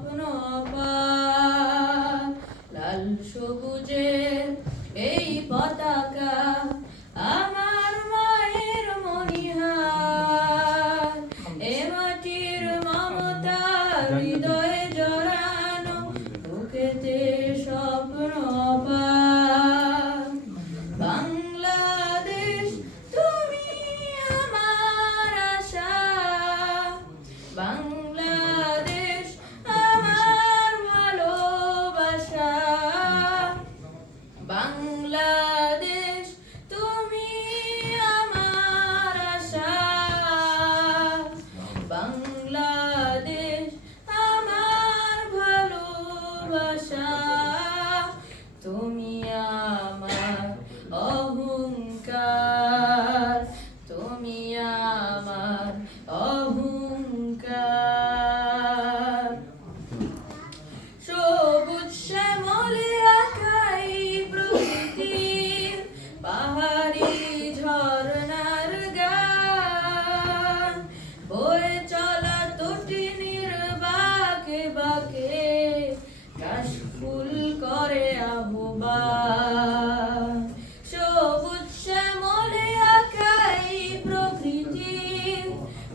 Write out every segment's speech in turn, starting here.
স্বপ্ন পায়। লাল সবুজের এই পতাকা আমার মায়ের মণিহার, এ মাটির মমতা হৃদয়ে জড়ানো, বুকেতে স্বপ্ন পায়। বাংলাদেশ তুমি আমার আশা, বাংলাদেশ আমার ভালোবাসা, বাংলাদেশ তুমি আমার আশা, বাংলাদেশ আমার ভালোবাসা। তুমি আমার অহংকার, তুমি আমার অহংকার। সবুজ শ্যামলে আঁকাই প্রকৃতির পাহাড়ি ঝরনার গান, বয়ে চলা তটিনীর বাঁকে বাঁকে কাশফুল করে আহ্বান। সবুজ শ্যামলে আঁকাই প্রকৃতির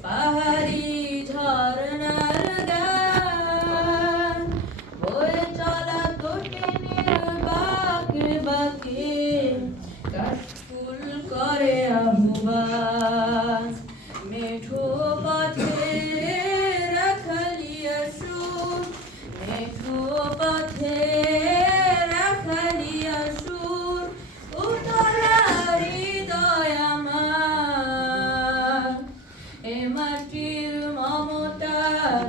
পাহাড়ি ঝরনার গান, বয়ে চলা তটিনীর বাঁকে বাঁকে কাশফুল করে আহ্বান। মেঠো পথে রাখালিয়া সুর, মেঠো পথে রাখালিয়া সুর, উতলা হৃদয় আমার, এ মাটির মমতা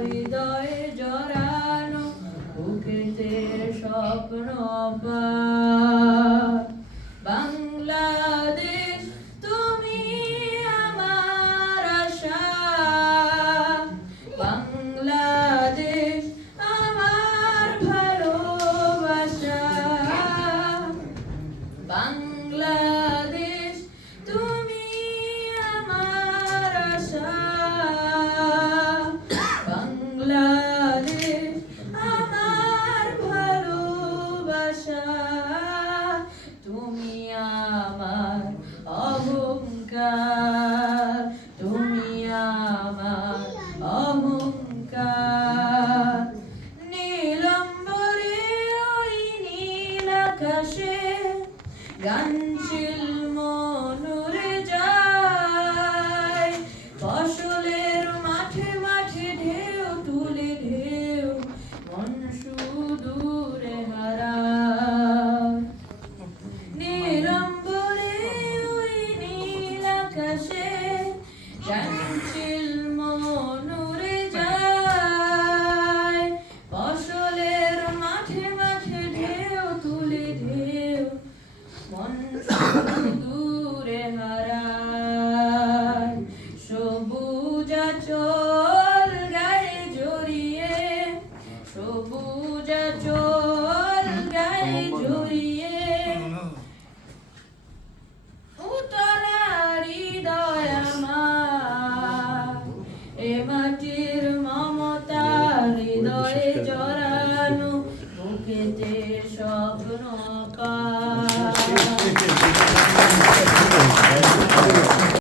হৃদয়ে জড়ানো, বুকেতে স্বপ্ন পায়। বাংলাদেশ তুমি আমার আশা, বাংলাদেশ আমার ভালোবাসা, বাংলাদেশ তুমি আমার আশা, বাংলাদেশ আমার ভালোবাসা। তুমি আমার অহংকার, তুমি আমার অহংকার। নীলাম্বরে ওই নীল আকাশে গানশীল মনুরে যায়, ফসলের মাঠে মাঠে ঢেউ তুলে ঢেউ মন সুদূরে হারায়। নীলাম্বরে ওই নীল আকাশে গানশীল মনুরে যায়, ফসলের মাঠে মাঠে ঢেউ তুলে ঢেউ মন সুদূরে হারায়। সবুজ আচল